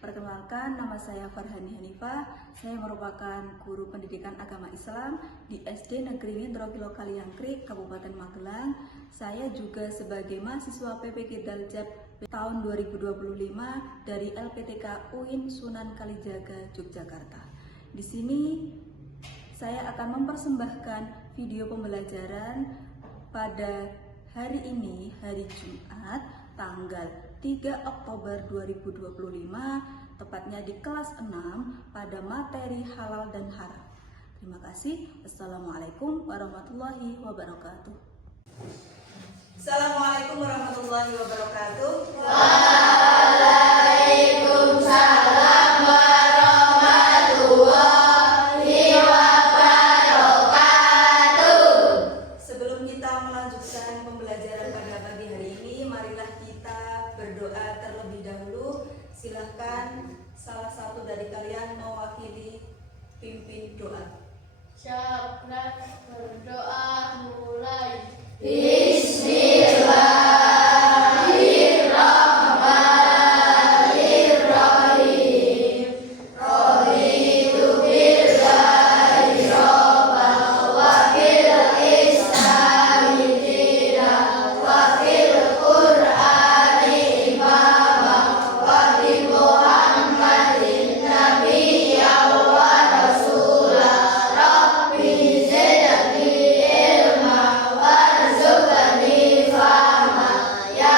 Perkenalkan, nama saya Farhani Hanifah. Saya merupakan guru pendidikan agama Islam di SD Negeri Ngendrokilo Kaliangkrik, Kabupaten Magelang. Saya juga sebagai mahasiswa PPG Daljab tahun 2025 dari LPTK UIN Sunan Kalijaga, Yogyakarta. Di sini saya akan mempersembahkan video pembelajaran pada hari ini, hari Jumat, tanggal 3 Oktober 2025, tepatnya di kelas 6 pada materi halal dan haram. Terima kasih. Assalamualaikum warahmatullahi wabarakatuh. Assalamualaikum warahmatullahi wabarakatuh. Waalaikumsalam warahmatullahi wabarakatuh. Sebelum kita melanjutkan pembelajaran pada pagi hari ini, marilah kita berdoa terlebih dahulu. Silahkan salah satu dari kalian mewakili pimpin doa. Syakran berdoa mulai. Bismillahirrahmanirrahim. Raditu billahi robban wa bil islami dinan wa bil qur'ani imaman wa bi muhammadin nabiyyan wa rasulah. Rabbi zidni ilma warzuqni fahma ya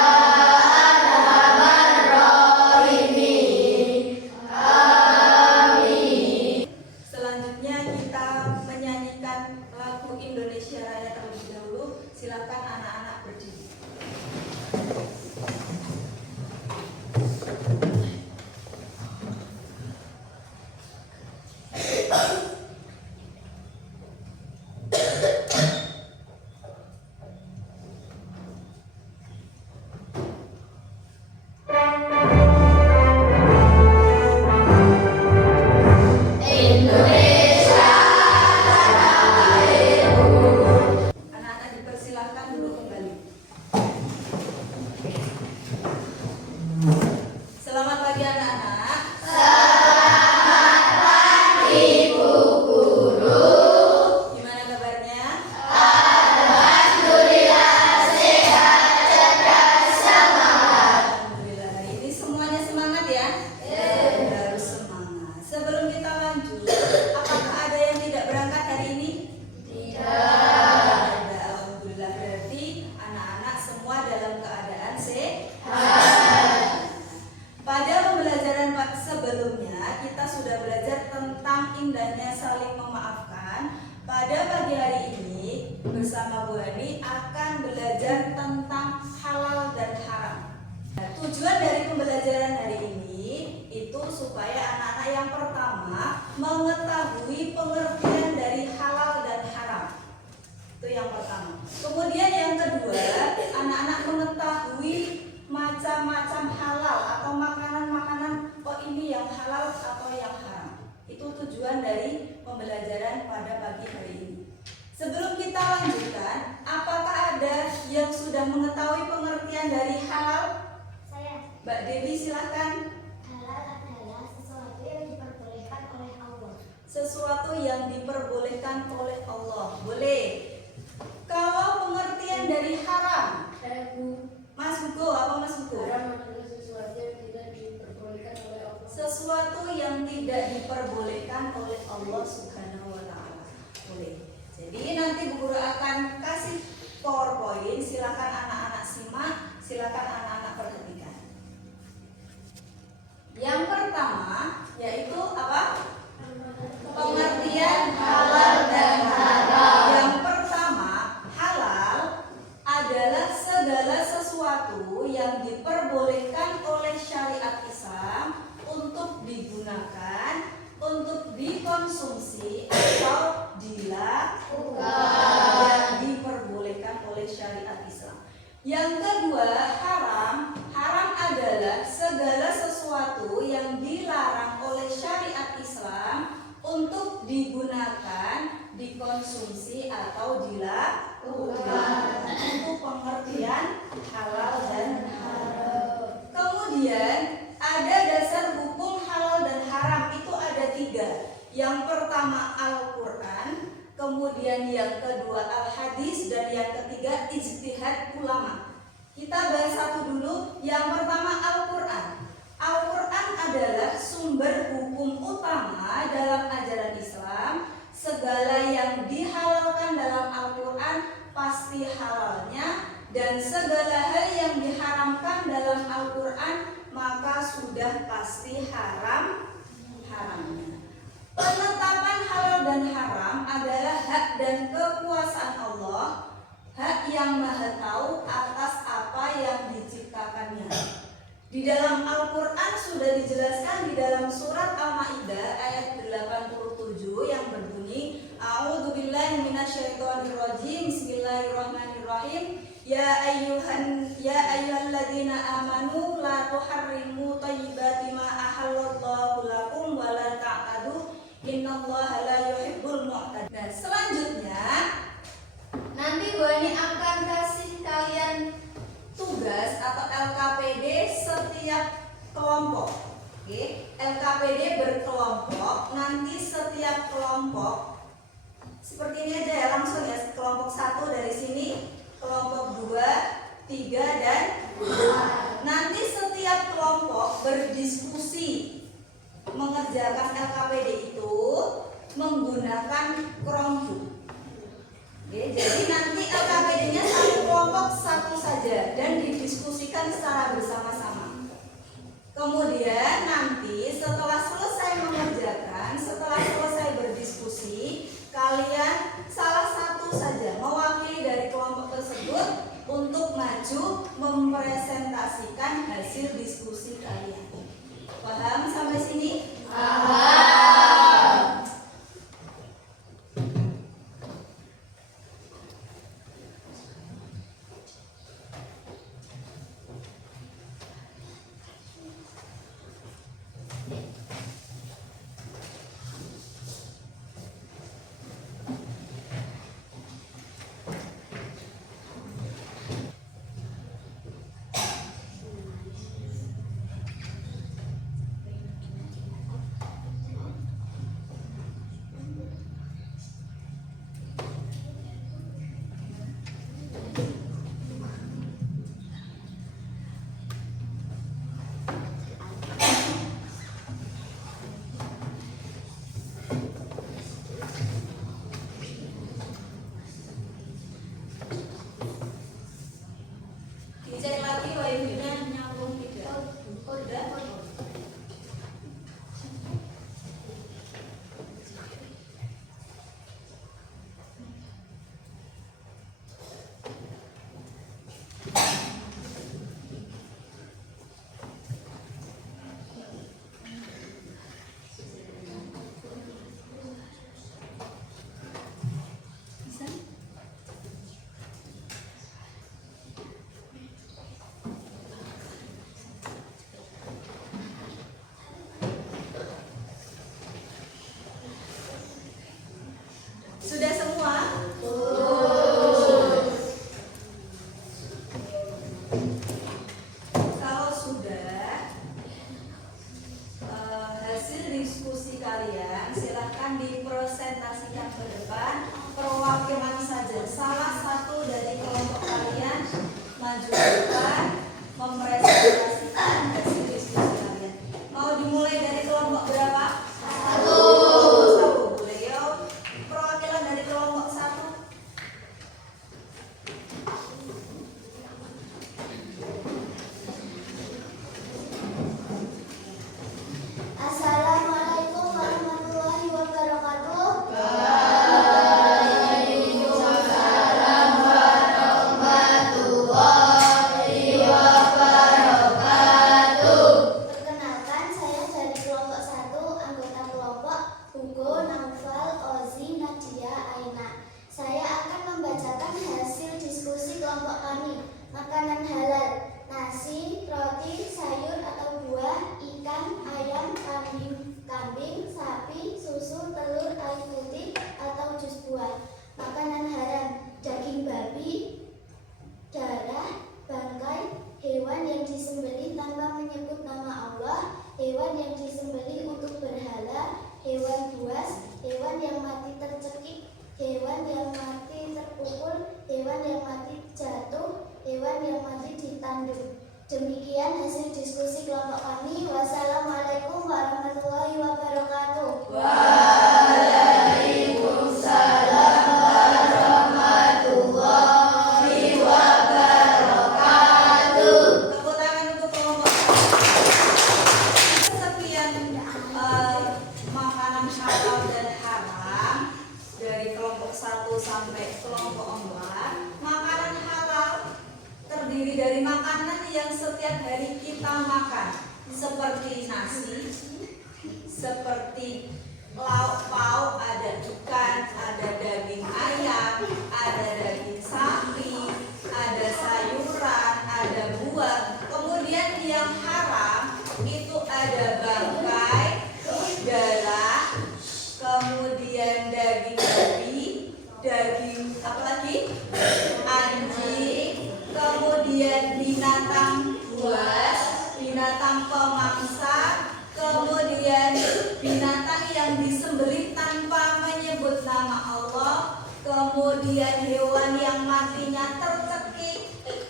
arhamar rahimin. Amin. Selanjutnya kita menyanyikan lagu Indonesia Raya terlebih dahulu. Silakan anak-anak berdiri. Indonesia Anak-anak dipersilahkan duduk kembali. Selamat pagi anak-anak. selamat pagi Bu Guru. Gimana kabarnya? Alhamdulillah sehat, cerdas, semangat. Alhamdulillah, hari ini semuanya semangat ya? Harus semangat. Sebelum kita lanjut, apakah ada yang tidak berangkat hari ini? Tidak ada. Alhamdulillah, berarti anak-anak semua dalam keadaan sehat. Pada pembelajaran sebelumnya, kita sudah belajar tentang indahnya saling memaafkan. Pada pagi hari ini, bersama Bu Hani akan belajar tentang halal dan haram. Nah, tujuan dari pembelajaran hari ini itu supaya anak-anak yang pertama mengetahui pengertian dari halal dan haram. Itu yang pertama. Kemudian yang kedua, anak-anak mengetahui macam-macam halal atau makanan-makanan, oh ini yang halal atau yang haram. Itu tujuan dari pembelajaran pada pagi hari ini. Sebelum kita lanjutkan, apakah ada yang sudah mengetahui pengertian dari halal? Saya. Mbak Dewi silahkan. Halal adalah sesuatu yang diperbolehkan oleh Allah. Sesuatu yang diperbolehkan oleh Allah. Boleh. Kalau pengertian dari haram, Mas Hugo, apa Mas Hugo? Haram adalah sesuatu yang tidak diperbolehkan oleh Allah. Sesuatu yang tidak diperbolehkan oleh Allah Subhanahu wa Ta'ala. Boleh. Jadi nanti Bu Guru akan kasih PowerPoint. Silakan anak-anak simak, silakan anak-anak perhatikan. Yang pertama yaitu apa? Pengertian halal dan haram. Yang pertama, halal adalah segala sesuatu yang diperbolehkan oleh syariat Islam untuk digunakan, untuk dikonsumsi atau dilakukan, yang diperbolehkan oleh syariat Islam. Yang kedua, haram. Haram adalah segala sesuatu yang dilarang oleh syariat Islam untuk digunakan, dikonsumsi atau dilakukan. Itu pengertian halal dan haram. Kemudian ada dasar hukum pertama Al-Quran, kemudian yang kedua Al-Hadis, dan yang ketiga ijtihad ulama. Kita bahas satu dulu. Yang pertama Al-Quran. Al-Quran adalah sumber hukum utama dalam ajaran Islam. Segala yang dihalalkan dalam Al-Quran pasti halalnya, dan segala hal yang diharamkan dalam Al-Quran maka sudah pasti haramnya. Penetapan halal dan haram adalah hak dan kekuasaan Allah, hak yang Maha Tahu atas apa yang diciptakannya. Di dalam Al-Quran sudah dijelaskan di dalam surat Al-Maidah ayat 87 yang berbunyi, A'udzubillahi minasyaitonirrajim, Bismillahirrahmanirrahim. Ya ayyuhalladzina amanu la tuharrimu thayyibati ma ahallallahu lakum wa la ta'tadu innallaha la yuhibbul mu'tadin. Dan selanjutnya nanti Bu Ani akan kasih kalian tugas atau LKPD setiap kelompok. Oke, LKPD berkelompok. Nanti setiap kelompok seperti ini aja ya, langsung ya. Kelompok 1 dari sini, kelompok 2, 3 dan 4. Nanti setiap kelompok berdiskusi mengerjakan LKPD itu menggunakan Chromebook. Oke, jadi nanti LKPD-nya satu kelompok satu saja dan didiskusikan secara bersama-sama. Kemudian nanti setelah selesai mengerjakan, setelah selesai berdiskusi, kalian salah satu saja mewakili dari kelompok tersebut untuk maju mempresentasikan hasil diskusi kalian. Paham sampai sini? Paham. Dicek lagi wifi-nya nyambung tidak? Udah. Sudah semua? Kalau sudah, hasil diskusi kalian silahkan dipresentasikan ke depan. Perwakilan saja, salah satu dari kelompok kalian maju ke depan mempresentasikan hasil diskusi kalian. Mau dimulai dari kelompok berapa? Satu. Beliau perwakilan dari kelompok 1. Assalamualaikum warahmatullahi wabarakatuh. Perkenalkan, saya dari kelompok 1, anggota kelompok Hugo, Naufal, Ozi, Nadia, Aina. Saya akan membacakan hasil diskusi kelompok kami. Makanan halal: nasi, roti, sayur atau buah, ikan, ayam, kambing, sapi, susu, telur, air putih atau jus buah. Makanan haram: daging babi, darah, bangkai, hewan yang disembelih tanpa menyebut nama Allah, hewan yang disembelih untuk berhala, hewan buas, hewan yang mati tercekik, hewan yang mati terpukul, hewan yang mati jatuh, hewan yang mati ditanduk. Demikian hasil diskusi kelompok kami. Wassalamualaikum warahmatullahi wabarakatuh. Waalaikumsalam warahmatullahi wabarakatuh. Tepuk tangan untuk kelompok. Sekian makanan halal dan haram dari kelompok 1 sampai kelompok 4. Makanan halal terdiri dari makanan yang setiap hari kita makan, seperti nasi, seperti lauk pauk, ada ikan, ada daging ayam, ada daging sapi, ada sayuran, ada buah. Kemudian yang haram itu ada bangkai, darah, kemudian daging babi, daging apa lagi? Anjing, kemudian binatang buas, binatang pemangsa, kemudian binatang yang disembelih tanpa menyebut nama Allah, kemudian hewan yang matinya tercekik,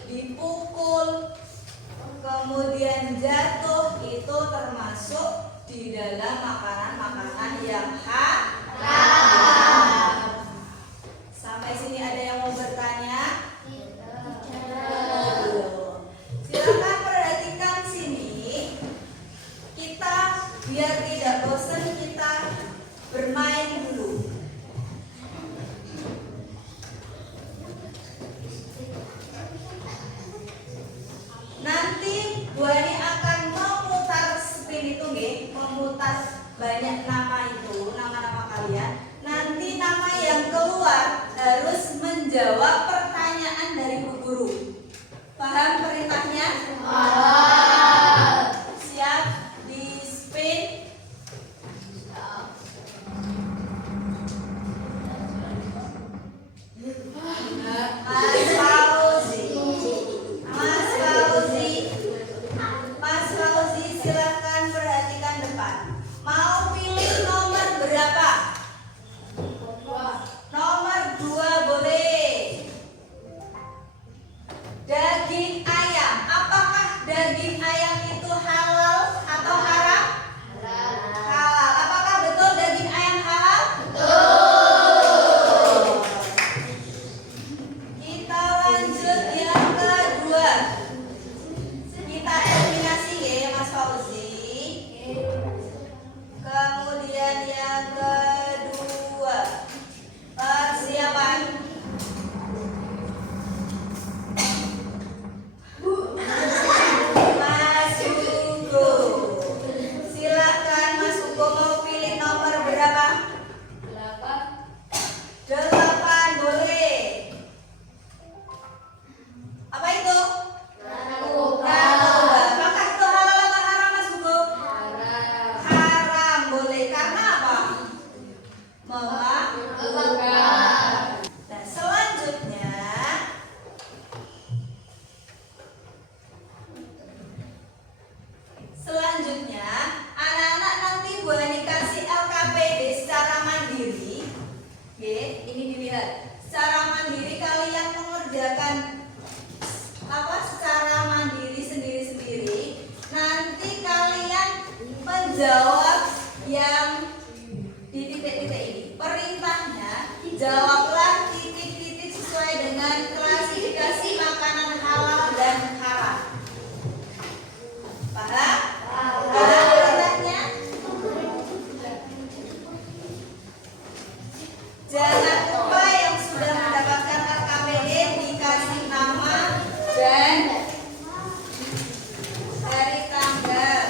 dipukul, kemudian jatuh, itu termasuk di dalam makanan-makanan yang haram. Sampai sini ada yang mau bertanya? Silakan perhatikan sini. Kita biar tidak bosan, kita bermain dulu. Nanti Bu Ani akan memutar spin itu nggih, memutar banyak nama itu, nama-nama kalian. Nanti nama yang keluar harus menjawab pertanyaan dari Bu Guru. Paham perintahnya? Siap di spin? Mas Fauzi, silahkan perhatikan depan. Mau pilih nomor berapa? Nomor 2 boleh. Daging ayam. Apakah daging ayam itu halal atau haram? Halal. Apakah betul daging ayam halal? Betul. Kita lanjut yang kedua. Kita eliminasi ya Mas Fauzi. Kemudian yang kedua. Persiapan. Mas Hugo. Silakan Mas Hugo, mau pilih nomor berapa? 8 boleh. Apa itu? Narkoba. Apakah itu halal atau haram Mas Hugo? Haram boleh. Karena apa? Membakar. Nah, selanjutnya anak-anak nanti Bu Ani kasih LKPD secara mandiri. Oke, ini dilihat. Secara mandiri kalian mengerjakan secara mandiri sendiri-sendiri. Nanti kalian menjawab yang di titik-titik ini. Perintahnya jawablah titik-titik sesuai dengan klasifikasi makanan halal dan haram. Paham? Paham perintahnya? Jangan lupa yang sudah mendapatkan LKPD dikasih nama dan hari tanggal.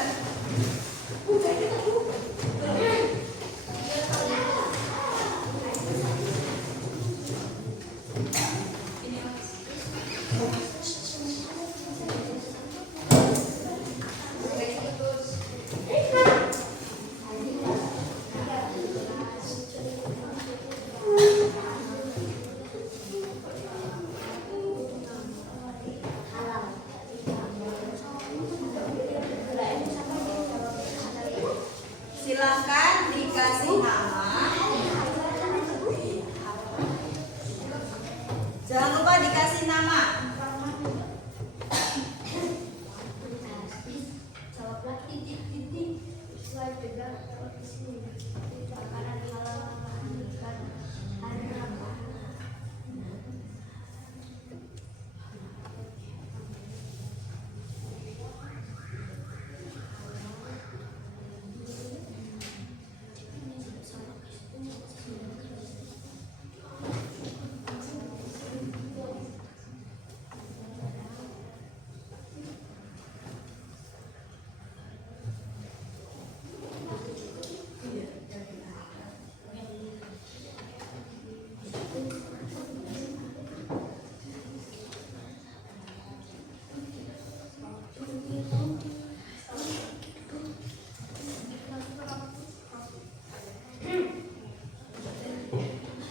Silahkan dikasih dikasih nama. Jangan lupa dikasih nama. Jawablah titik-titik sesuai dengan kondisi. Makanan halal menghasilkan anak.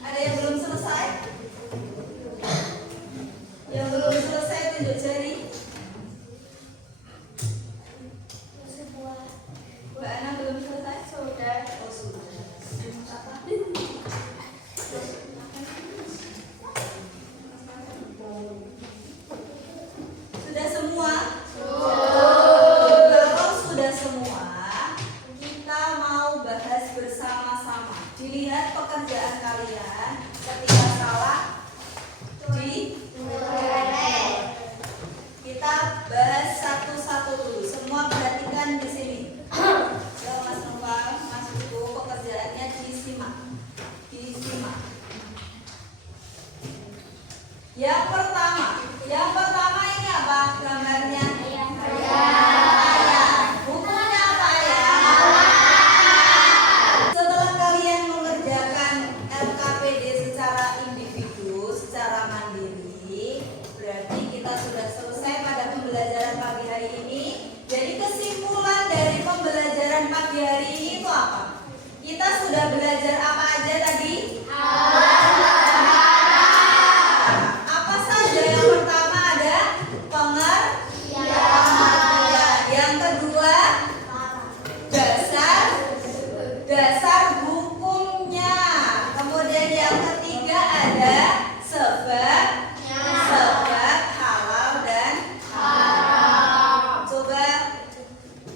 Ada yang belum selesai? Yang belum selesai tunjuk jari. Sebuah Mbak Ana belum selesai? sudah Oh sudah. Sudah semua? Kalau sudah semua, kita mau bahas bersama-sama. Dilihat pekerjaan kalian, ketika salah kita bahas satu-satu dulu. Semua perhatikan di sini. Ya Mas Nopal, Mas Hugo, pekerjaannya disimak. Disimak. Yang pertama ini apa gambarnya? Ayam. Bukunya apa ya? Setelah kalian mengerjakan LKPD secara individu, secara mandiri, berarti kita sudah selesai pada pembelajaran pagi hari ini. Jadi kesimpulan dari pembelajaran pagi hari ini itu apa? Kita sudah belajar apa aja tadi? Apa saja? Yang pertama ada pengertian. Yang kedua dasar hukumnya. Kemudian yang ketiga ada sebab halal dan haram. Coba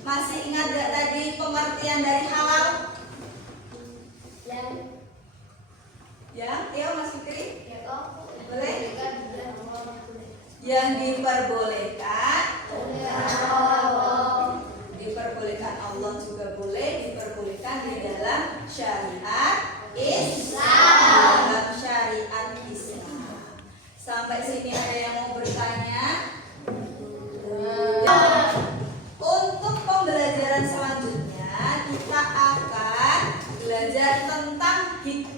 masih ingat gak tadi pengertian dari halal? Tio Mas Fikri? Boleh? Yang diperbolehkan Allah juga boleh, diperbolehkan di dalam syariat Islam. Dalam syariat Islam. Sampai sini ada yang mau bertanya? Untuk pembelajaran selanjutnya kita akan belajar tentang hikmah.